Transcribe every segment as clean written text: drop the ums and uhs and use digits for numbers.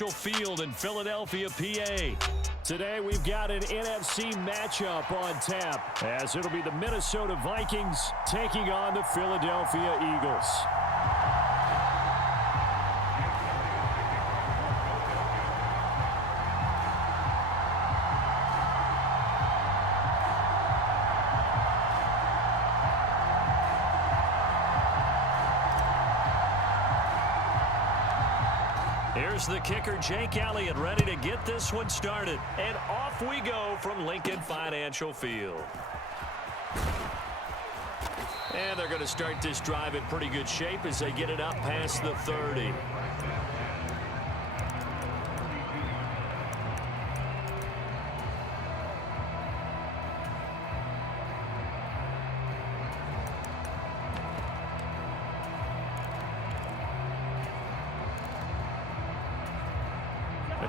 Financial Field in Philadelphia, PA. Today we've got an NFC matchup on tap, as it'll be the Minnesota Vikings taking on the Philadelphia Eagles. Here's the kicker, Jake Elliott, ready to get this one started. And off we go from Lincoln Financial Field. And they're going to start this drive in pretty good shape as they get it up past the 30.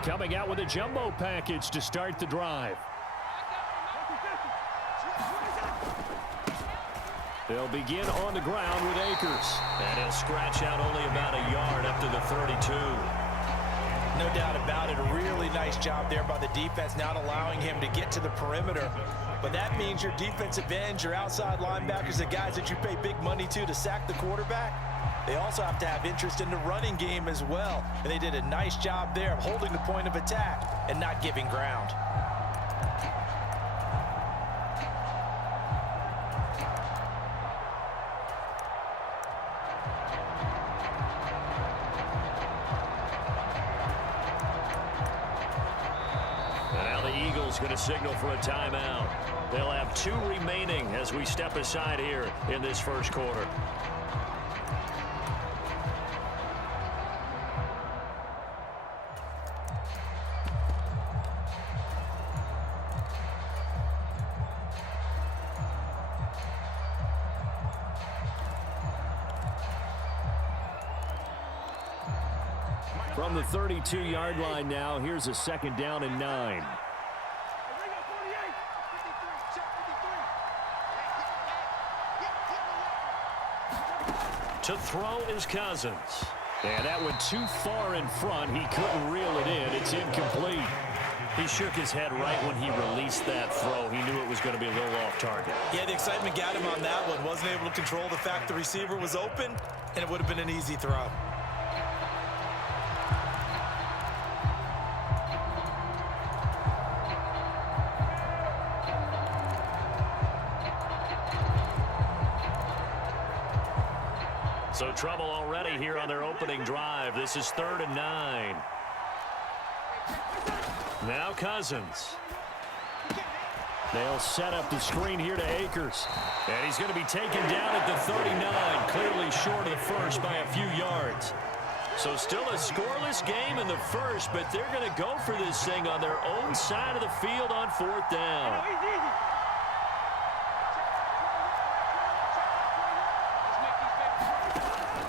Coming out with a jumbo package to start the drive. They'll begin on the ground with Akers. And he'll scratch out only about a yard up to the 32. No doubt about it. A really nice job there by the defense, not allowing him to get to the perimeter. But that means your defensive ends, your outside linebackers, the guys that you pay big money to sack the quarterback, they also have to have interest in the running game as well. And they did a nice job there of holding the point of attack and not giving ground. And now the Eagles going to signal for a timeout. They'll have 2 remaining as we step aside here in this first quarter. From the 32-yard line now, here's a 2nd down and 9. To throw is Cousins. And that went too far in front. He couldn't reel it in. It's incomplete. He shook his head right when he released that throw. He knew it was going to be a little off target. Yeah, the excitement got him on that one. Wasn't able to control the fact the receiver was open, and it would have been an easy throw. So trouble already here on their opening drive. This is 3rd and 9. Now Cousins. They'll set up the screen here to Akers. And he's going to be taken down at the 39, clearly short of the first by a few yards. So still a scoreless game in the first, but they're going to go for this thing on their own side of the field on 4th down.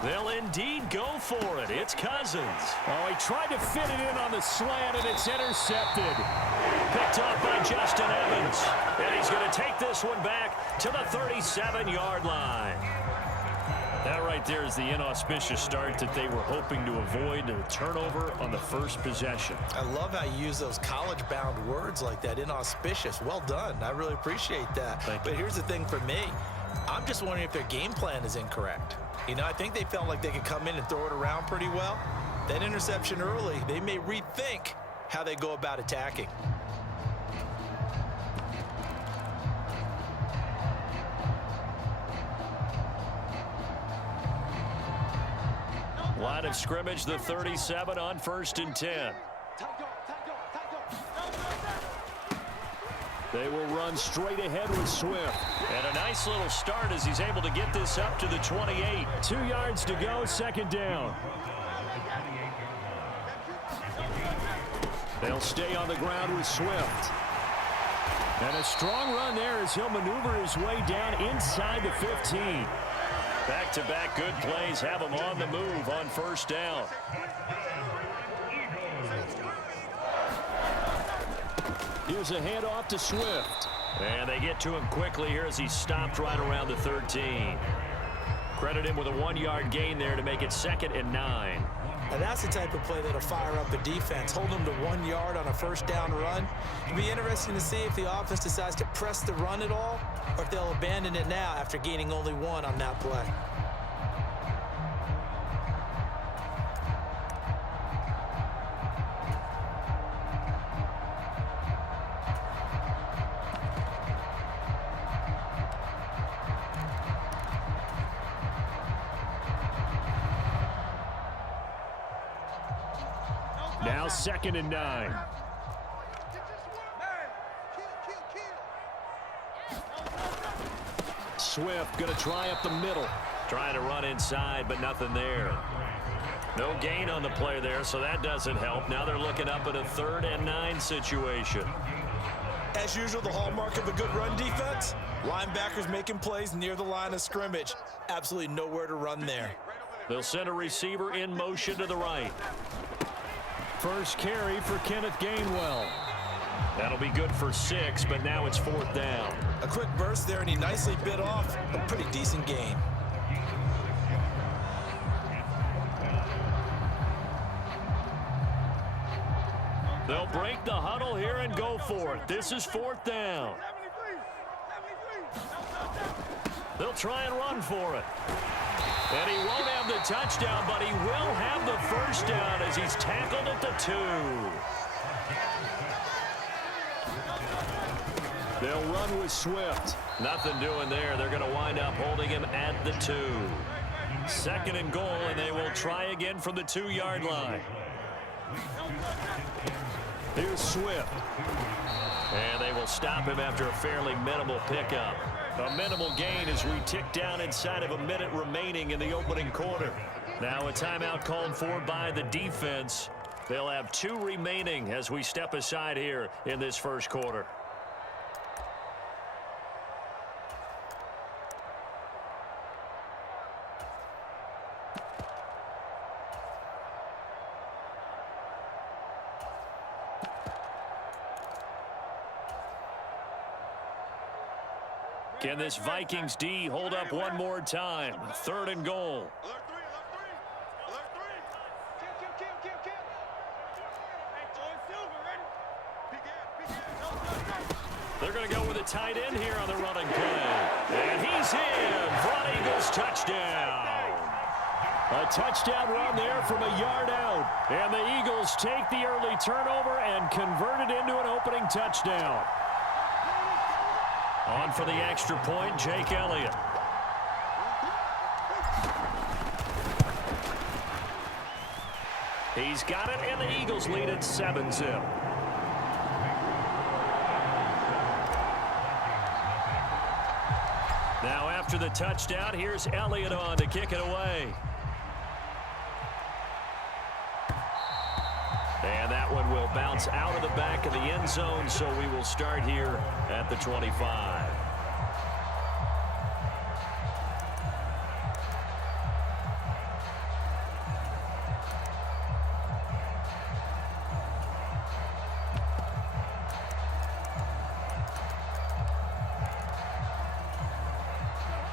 They'll indeed go for it. It's Cousins. Oh, he tried to fit it in on the slant, and it's intercepted. Picked up by Justin Evans. And he's going to take this one back to the 37-yard line. That right there is the inauspicious start that they were hoping to avoid, a turnover on the first possession. I love how you use those college-bound words like that, inauspicious. Well done. I really appreciate that. But here's the thing for me. I'm just wondering if their game plan is incorrect. You know, I think they felt like they could come in and throw it around pretty well. That interception early, they may rethink how they go about attacking. Line of scrimmage, the 37 on 1st and 10. They will run straight ahead with Swift. And a nice little start as he's able to get this up to the 28. 2 yards to go, 2nd down. They'll stay on the ground with Swift. And a strong run there as he'll maneuver his way down inside the 15. Back-to-back good plays have him on the move on 1st down. Here's a handoff to Swift. And they get to him quickly here as he stopped right around the 13. Credit him with a 1-yard gain there to make it 2nd and 9. And that's the type of play that'll fire up the defense. Hold them to 1 yard on a first down run. It'll be interesting to see if the offense decides to press the run at all, or if they'll abandon it now after gaining only 1 on that play. Now 2nd and 9. Swift going to try up the middle. Trying to run inside, but nothing there. No gain on the play there, so that doesn't help. Now they're looking up at a 3rd and 9 situation. As usual, the hallmark of a good run defense, linebackers making plays near the line of scrimmage. Absolutely nowhere to run there. They'll send a receiver in motion to the right. First carry for Kenneth Gainwell. That'll be good for 6, but now it's 4th down. A quick burst there, and he nicely bit off a pretty decent gain. They'll break the huddle here and go for it. This is 4th down. They'll try and run for it. And he won't have the touchdown, but he will have the first down as he's tackled at the 2. They'll run with Swift. Nothing doing there. They're going to wind up holding him at the 2. 2nd and goal, and they will try again from the 2-yard line. Here's Swift. And they will stop him after a fairly minimal pickup. A minimal gain as we tick down inside of a minute remaining in the opening quarter. Now a timeout called for by the defense. They'll have 2 remaining as we step aside here in this first quarter. Can this Vikings D hold up one more time? 3rd and goal. They're going to go with a tight end here on the running play. And he's in for an Eagles touchdown. A touchdown run there from a yard out. And the Eagles take the early turnover and convert it into an opening touchdown. On for the extra point, Jake Elliott. He's got it, and the Eagles lead at 7-0. Now after the touchdown, here's Elliott on to kick it away. And that one will bounce out of the back of the end zone, so we will start here at the 25.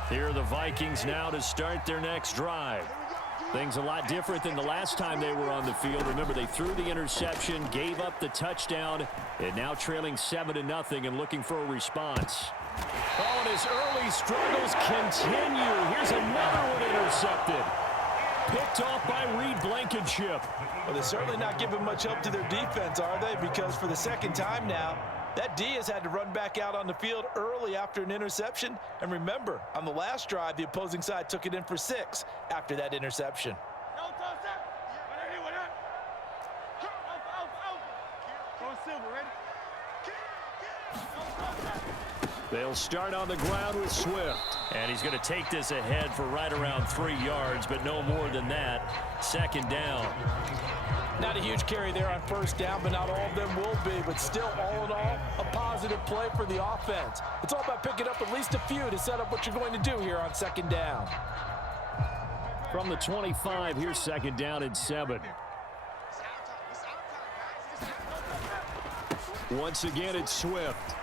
Here are the Vikings now to start their next drive. Things a lot different than the last time they were on the field. Remember, they threw the interception, gave up the touchdown, and now trailing 7-0 and looking for a response. Oh, and his early struggles continue. Here's another one intercepted. Picked off by Reed Blankenship. Well, they're certainly not giving much help to their defense, are they? Because for the 2nd time now, that D has had to run back out on the field early after an interception. And remember, on the last drive, the opposing side took it in for 6 after that interception. They'll start on the ground with Swift. And he's going to take this ahead for right around 3 yards, but no more than that. 2nd down. Not a huge carry there on 1st down, but not all of them will be. But still, all in all, a positive play for the offense. It's all about picking up at least a few to set up what you're going to do here on 2nd down. From the 25, here's 2nd down and 7. Once again, it's Swift.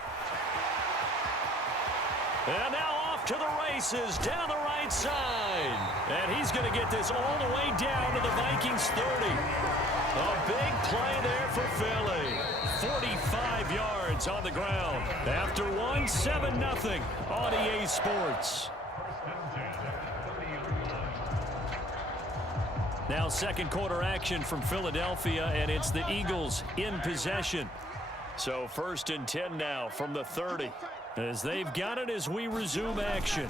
And now off to the races down the right side. And he's going to get this all the way down to the Vikings 30. A big play there for Philly. 45 yards on the ground. After one, 7-0 on EA Sports. Now second quarter action from Philadelphia, and it's the Eagles in possession. So 1st and 10 now from the 30. As they've got it as we resume action.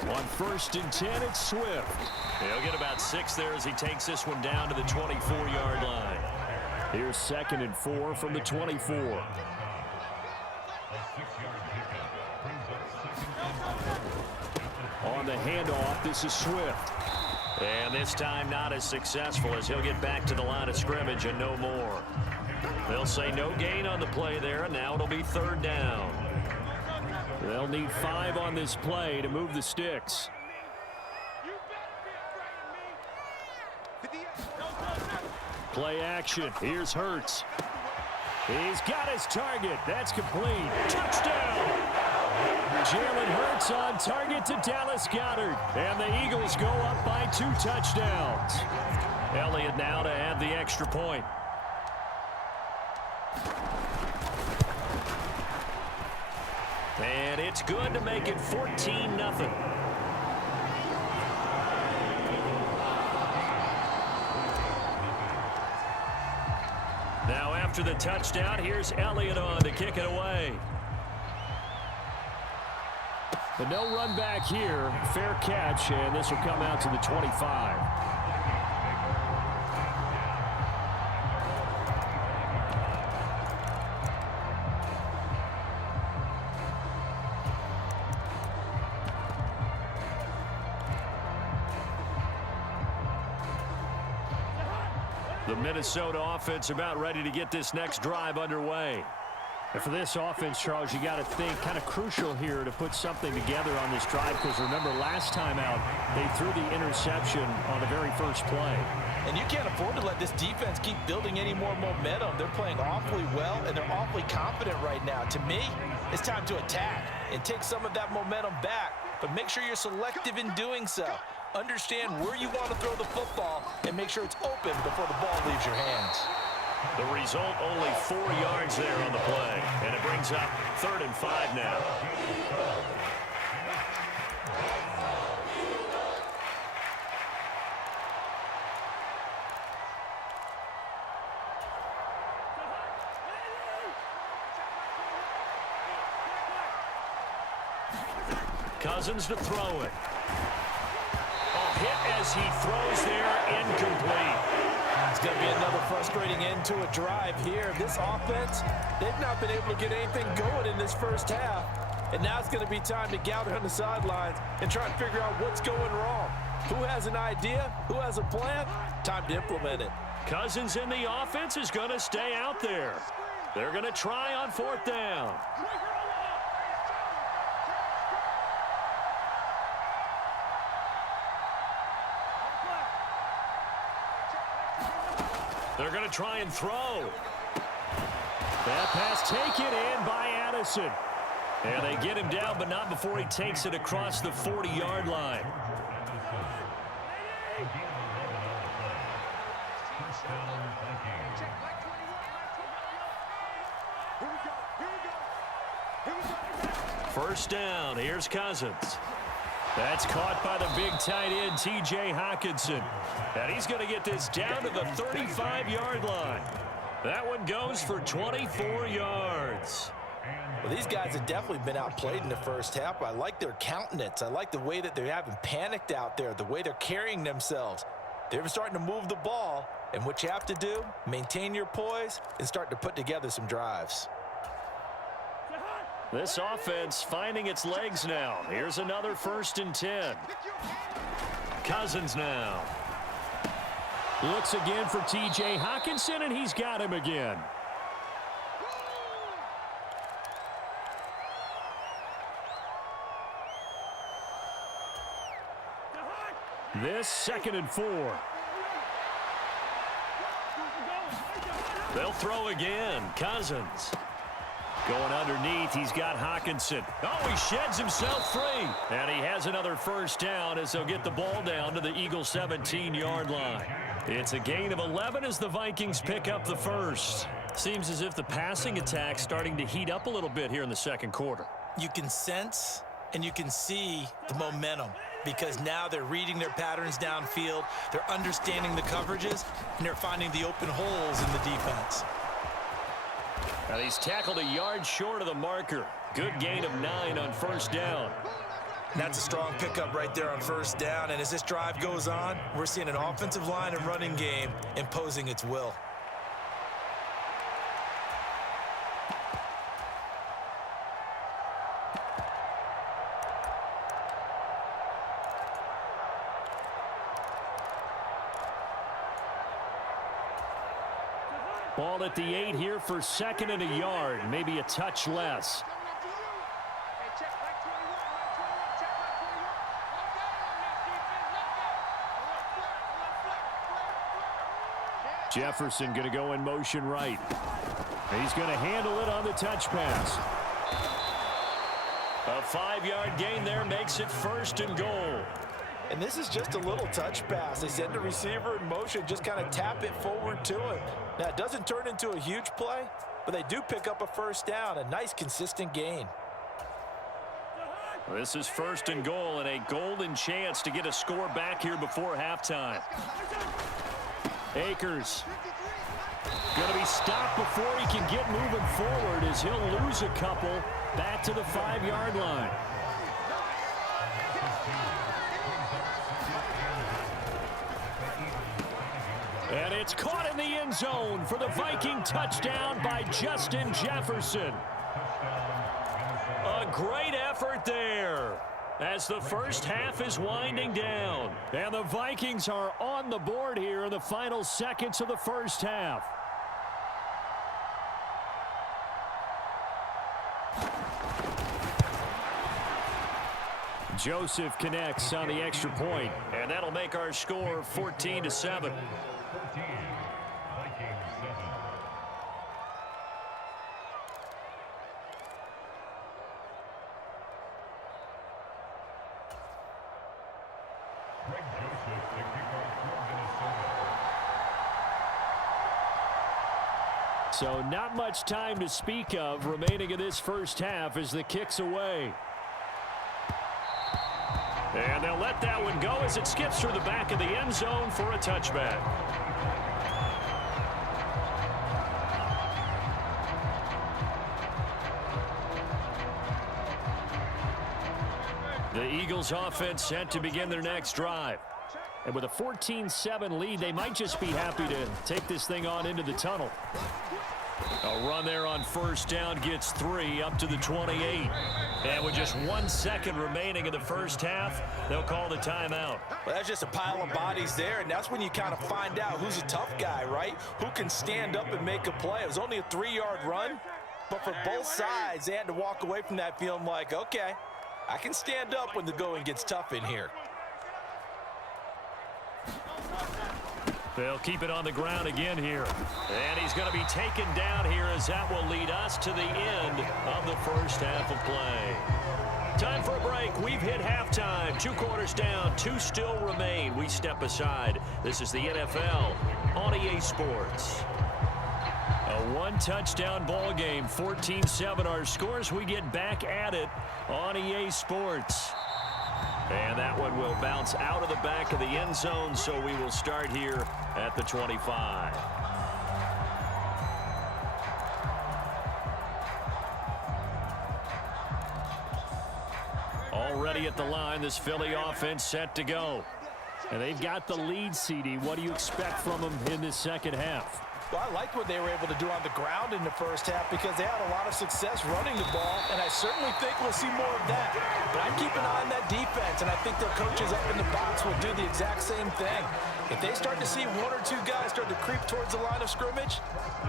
On 1st and 10, it's Swift. He'll get about 6 there as he takes this one down to the 24-yard line. Here's 2nd and 4 from the 24. On the handoff, this is Swift. And this time not as successful as he'll get back to the line of scrimmage and no more. They'll say no gain on the play there, and now it'll be 3rd down. They'll need 5 on this play to move the sticks. Play action. Here's Hurts. He's got his target. That's complete. Touchdown! Jalen Hurts on target to Dallas Goedert. And the Eagles go up by 2 touchdowns. Elliott now to add the extra point. And it's good to make it 14-0. Now after the touchdown, here's Elliott on to kick it away. But no run back here. Fair catch, and this will come out to the 25. The Minnesota offense about ready to get this next drive underway. And for this offense, Charles, you got to think kind of crucial here to put something together on this drive, because remember last time out they threw the interception on the very first play. And you can't afford to let this defense keep building any more momentum. They're playing awfully well, and they're awfully confident right now. To me, it's time to attack and take some of that momentum back, but make sure you're selective in doing so. Understand where you want to throw the football and make sure it's open before the ball leaves your hands. The result, only 4 yards there on the play, and it brings up 3rd and 5 now. Cousins to throw it. Hit as he throws there, incomplete. It's going to be another frustrating end to a drive here. This offense, they've not been able to get anything going in this first half. And now it's going to be time to gather on the sidelines and try and figure out what's going wrong. Who has an idea? Who has a plan? Time to implement it. Cousins in the offense is going to stay out there. They're going to try on 4th down. They're going to try and throw. That pass taken in by Addison. And they get him down, but not before he takes it across the 40-yard line. First down. Here's Cousins. That's caught by the big tight end, T.J. Hockenson. And he's going to get this down to the 35-yard line. That one goes for 24 yards. Well, these guys have definitely been outplayed in the first half. I like their countenance. I like the way that they haven't panicked out there, the way they're carrying themselves. They're starting to move the ball, and what you have to do, maintain your poise and start to put together some drives. This offense finding its legs now. Here's another 1st and 10. Cousins now. Looks again for T.J. Hockenson, and he's got him again. This 2nd and 4. They'll throw again. Cousins. Going underneath, he's got Hawkinson. Oh, he sheds himself free. And he has another first down as they'll get the ball down to the Eagles' 17-yard line. It's a gain of 11 as the Vikings pick up the first. Seems as if the passing attack's starting to heat up a little bit here in the second quarter. You can sense and you can see the momentum because now they're reading their patterns downfield, they're understanding the coverages, and they're finding the open holes in the defense. And he's tackled a yard short of the marker. Good gain of 9 on first down. And that's a strong pickup right there on first down. And as this drive goes on, we're seeing an offensive line and running game imposing its will. Ball at the 8 here for second and a yard, maybe a touch less. Jefferson going to go in motion right. He's going to handle it on the touch pass. A 5-yard gain there makes it first and goal. And this is just a little touch pass. They send the receiver in motion, just kind of tap it forward to him. Now, it doesn't turn into a huge play, but they do pick up a first down, a nice, consistent gain. This is first and goal and a golden chance to get a score back here before halftime. Akers going to be stopped before he can get moving forward as he'll lose a couple back to the 5-yard line. And it's caught in the end zone for the Viking touchdown by Justin Jefferson. A great effort there as the first half is winding down. And the Vikings are on the board here in the final seconds of the first half. Joseph connects on the extra point, and that'll make our score 14-7. So not much time to speak of remaining in this first half as the kick's away. And they'll let that one go as it skips through the back of the end zone for a touchback. The Eagles offense set to begin their next drive. And with a 14-7 lead, they might just be happy to take this thing on into the tunnel. A run there on first down gets 3 up to the 28. And with just 1 second remaining in the first half, they'll call the timeout. Well, that's just a pile of bodies there, and that's when you kind of find out who's a tough guy, right? Who can stand up and make a play. It was only a 3-yard run, but for both sides, they had to walk away from that feeling like, okay, I can stand up when the going gets tough in here. They'll keep it on the ground again here. And he's going to be taken down here as that will lead us to the end of the first half of play. Time for a break. We've hit halftime. 2 quarters down, 2 still remain. We step aside. This is the NFL on EA Sports. A 1-touchdown ball game, 14-7 our scores. We get back at it on EA Sports. And that one will bounce out of the back of the end zone, so we will start here at the 25. Already at the line, this Philly offense set to go. And they've got the lead, CD. What do you expect from them in this second half? Well, I liked what they were able to do on the ground in the first half because they had a lot of success running the ball, and I certainly think we'll see more of that. But I keep an eye on that defense, and I think their coaches up in the box will do the exact same thing. If they start to see 1 or 2 guys start to creep towards the line of scrimmage,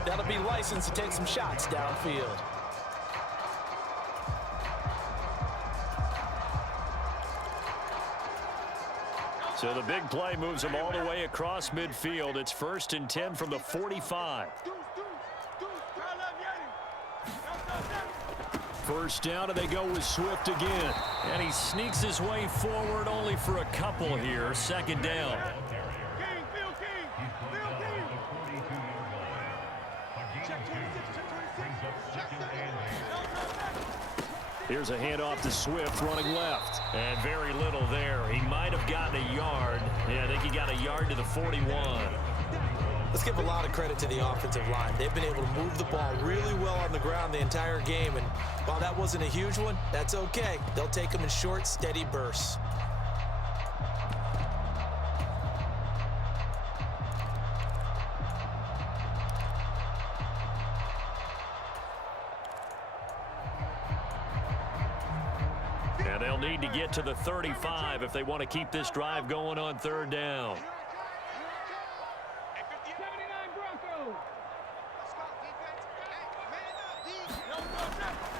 that'll be licensed to take some shots downfield. So the big play moves them all the way across midfield. It's 1st and 10 from the 45. First down, and they go with Swift again. And he sneaks his way forward only for a couple here. Second down. Here's a handoff to Swift running left. And very little there. He might have gotten a yard. Yeah, I think he got a yard to the 41. Let's give a lot of credit to the offensive line. They've been able to move the ball really well on the ground the entire game. And while that wasn't a huge one, that's okay. They'll take them in short, steady bursts. And they'll need to get to the 35 if they want to keep this drive going on third down.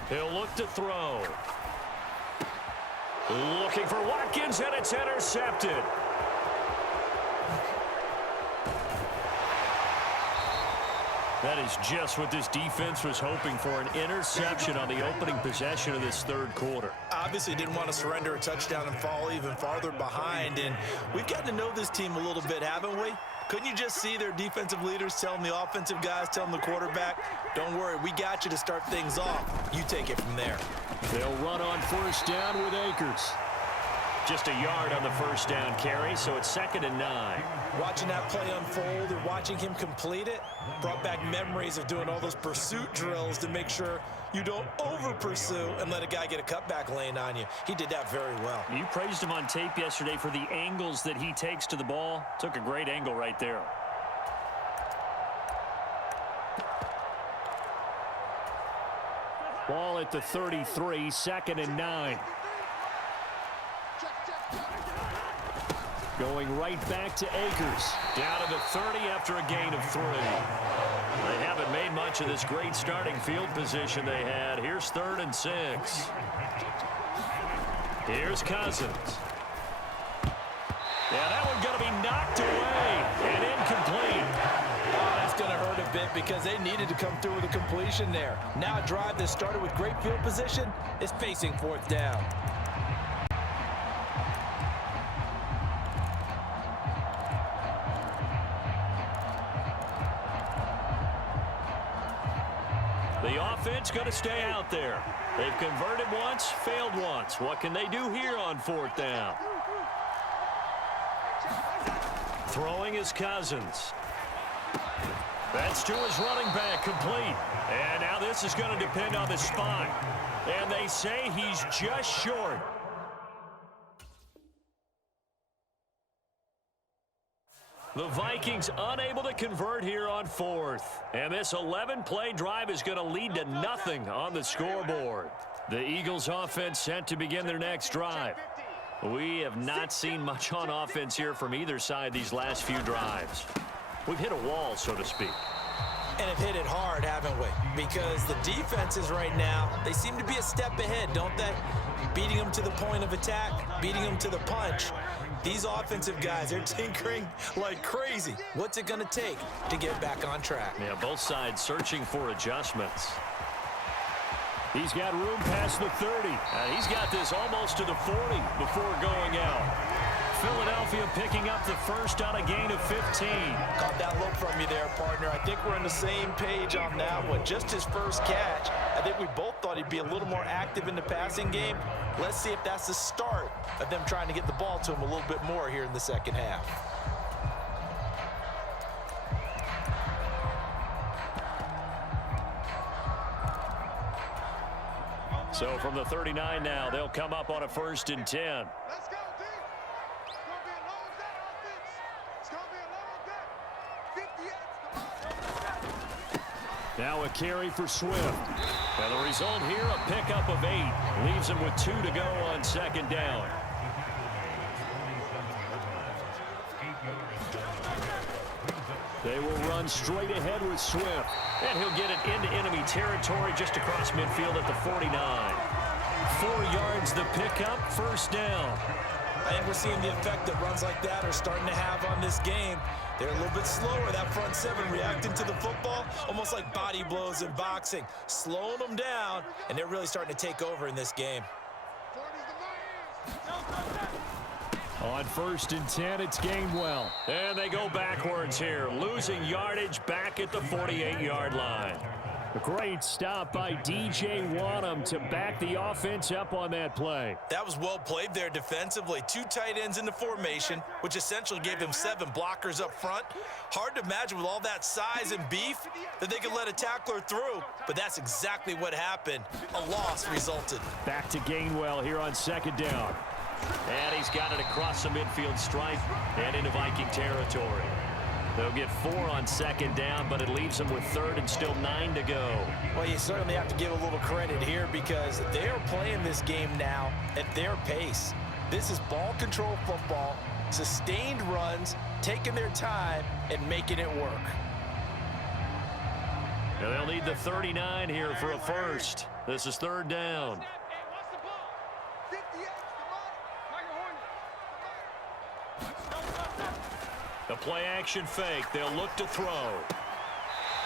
He'll look to throw. Looking for Watkins, and it's intercepted. That is just what this defense was hoping for, an interception on the opening possession of this third quarter. Obviously didn't want to surrender a touchdown and fall even farther behind. And we've gotten to know this team a little bit, haven't we? Couldn't you just see their defensive leaders telling the offensive guys, telling the quarterback, don't worry, we got you to start things off. You take it from there. They'll run on first down with Akers. Just a yard on the first down carry, so it's 2nd and 9. Watching that play unfold and watching him complete it brought back memories of doing all those pursuit drills to make sure you don't over-pursue and let a guy get a cutback lane on you. He did that very well. You praised him on tape yesterday for the angles that he takes to the ball. Took a great angle right there. Ball at the 33, 2nd and 9. Going right back to Akers. Down to the 30 after a gain of 3. They haven't made much of this great starting field position they had. Here's 3rd and 6. Here's Cousins. Yeah, that one's going to be knocked away and incomplete. Oh, that's going to hurt a bit because they needed to come through with a completion there. Now a drive that started with great field position is facing 4th down. The offense going to stay out there. They've converted once, failed once. What can they do here on 4th down? Throwing is Cousins. That's to his running back, complete. And now this is going to depend on the spot. And they say he's just short. The Vikings unable to convert here on 4th. And this 11-play drive is going to lead to nothing on the scoreboard. The Eagles offense set to begin their next drive. We have not seen much on offense here from either side these last few drives. We've hit a wall, so to speak. And have hit it hard, haven't we? Because the defenses right now, they seem to be a step ahead, don't they? Beating them to the point of attack, beating them to the punch. These offensive guys, they're tinkering like crazy. What's it going to take to get back on track? Yeah, both sides searching for adjustments. He's got room past the 30. He's got this almost to the 40 before going out. Philadelphia picking up the first on a gain of 15. Caught that look from you there, partner. I think we're on the same page on that one. Just his first catch. I think we both thought he'd be a little more active in the passing game. Let's see if that's the start of them trying to get the ball to him a little bit more here in the second half. So from the 39 now, they'll come up on a 1st and 10. Let's go, D. It's going to be a long day offense. It's going to be a long day. 50 yards. Now a carry for Swift. And the result here, a pickup of 8. Leaves him with 2 to go on 2nd down. They will run straight ahead with Swift. And he'll get it into enemy territory just across midfield at the 49. 4 yards the pickup, 1st down. I think we're seeing the effect that runs like that are starting to have on this game. They're a little bit slower, that front seven, reacting to the football, almost like body blows in boxing, slowing them down, and they're really starting to take over in this game. On 1st and 10, it's Gainwell. And they go backwards here, losing yardage back at the 48-yard line. A great stop by DJ Wanham to back the offense up on that play. That was well played there defensively. 2 tight ends in the formation, which essentially gave them 7 blockers up front. Hard to imagine with all that size and beef that they could let a tackler through, but that's exactly what happened. A loss resulted. Back to Gainwell here on 2nd down. And he's got it across the midfield stripe and into Viking territory. They'll get 4 on 2nd down, but it leaves them with 3rd and still 9 to go. Well, you certainly have to give a little credit here because they are playing this game now at their pace. This is ball control football, sustained runs, taking their time and making it work. And they'll need the 39 here for a first. This is 3rd down. The play-action fake. They'll look to throw.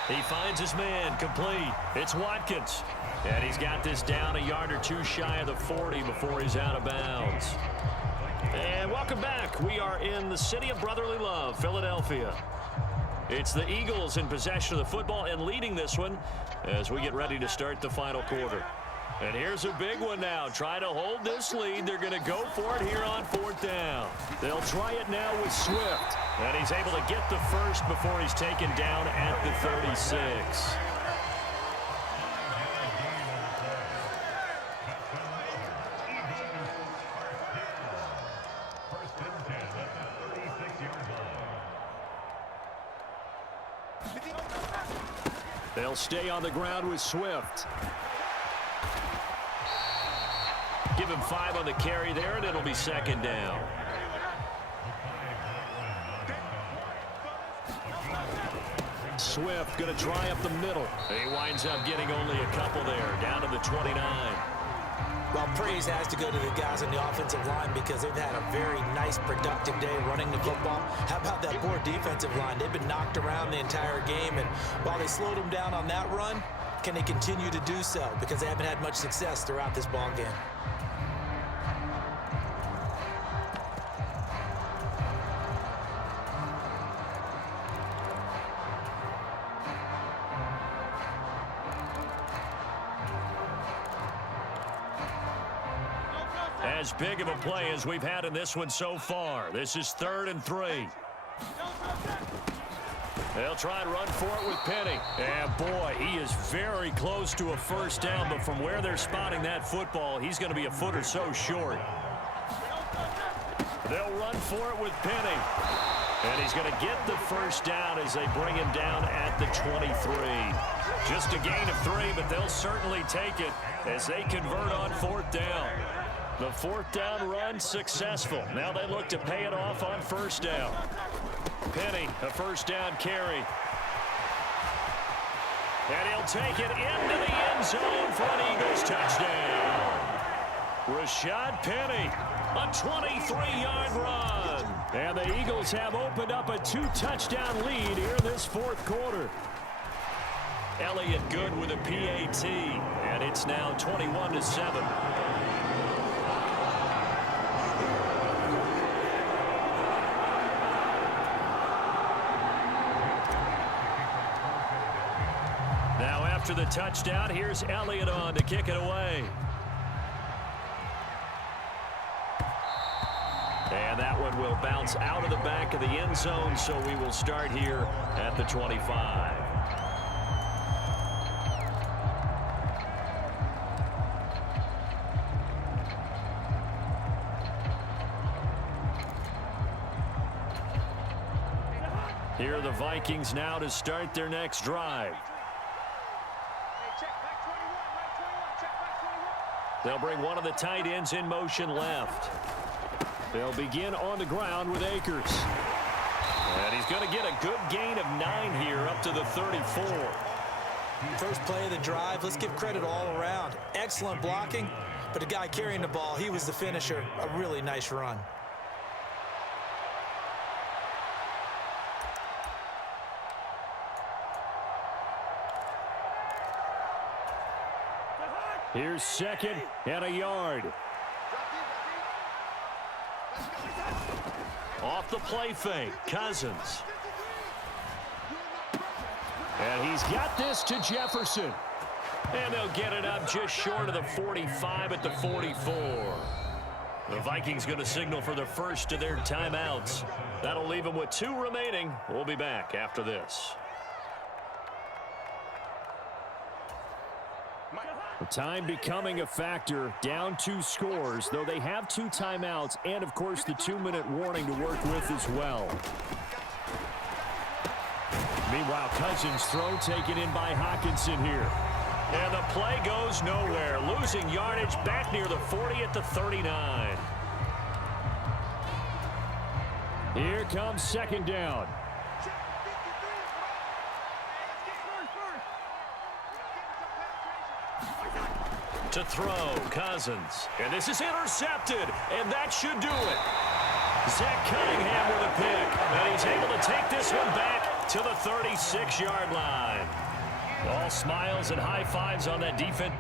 He finds his man complete. It's Watkins. And he's got this down a yard or 2 shy of the 40 before he's out of bounds. And welcome back. We are in the city of brotherly love, Philadelphia. It's the Eagles in possession of the football and leading this one as we get ready to start the final quarter. And here's a big one now. Trying to hold this lead. They're going to go for it here on 4th down. They'll try it now with Swift. And he's able to get the first before he's taken down at the 36. They'll stay on the ground with Swift. Give him 5 on the carry there, and it'll be 2nd down. Swift going to try up the middle. He winds up getting only a couple there, down to the 29. Well, praise has to go to the guys on the offensive line because they've had a very nice, productive day running the football. How about that poor defensive line? They've been knocked around the entire game, and while they slowed them down on that run, can they continue to do so? Because they haven't had much success throughout this ball game. As big of a play as we've had in this one so far. This is 3rd and 3. They'll try and run for it with Penny. And boy, he is very close to a first down, but from where they're spotting that football, he's going to be a foot or so short. They'll run for it with Penny. And he's going to get the first down as they bring him down at the 23. Just a gain of 3, but they'll certainly take it as they convert on 4th down. The 4th down run successful. Now they look to pay it off on 1st down. Penny, a first down carry. And he'll take it into the end zone for an Eagles touchdown. Rashad Penny, a 23-yard run. And the Eagles have opened up a 2-touchdown lead here in this 4th quarter. Elliott good with a PAT, and it's now 21-7. After the touchdown, here's Elliott on to kick it away. And that one will bounce out of the back of the end zone, so we will start here at the 25. Here are the Vikings now to start their next drive. They'll bring one of the tight ends in motion left. They'll begin on the ground with Akers. And he's going to get a good gain of 9 here up to the 34. First play of the drive, let's give credit all around. Excellent blocking, but the guy carrying the ball, he was the finisher. A really nice run. Here's second and a yard. Off the play fake, Cousins. And he's got this to Jefferson. And they'll get it up just short of the 45 at the 44. The Vikings going to signal for the first of their timeouts. That'll leave them with 2 remaining. We'll be back after this. The time becoming a factor, down 2 scores, though they have 2 timeouts and, of course, the 2-minute warning to work with as well. Meanwhile, Cousins' throw taken in by Hockenson here. And the play goes nowhere, losing yardage back near the 40 at the 39. Here comes second down. To throw, Cousins. And this is intercepted, and that should do it. Zach Cunningham with a pick, and he's able to take this one back to the 36-yard line. All smiles and high fives on that defense.